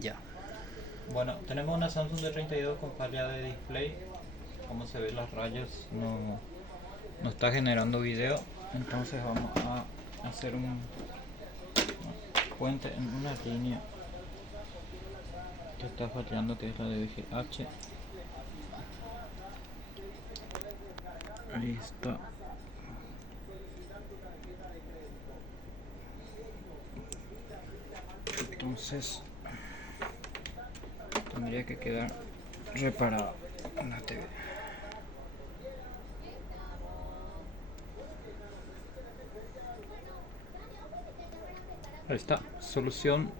Ya. Bueno, tenemos una Samsung D32 con falla de display. Como se ve, las rayas no está generando video. Entonces vamos a hacer un puente en una línea que está fallando, que es la de VGH. Ahí está. Entonces tendría que quedar reparado en la TV. Ahí está, solución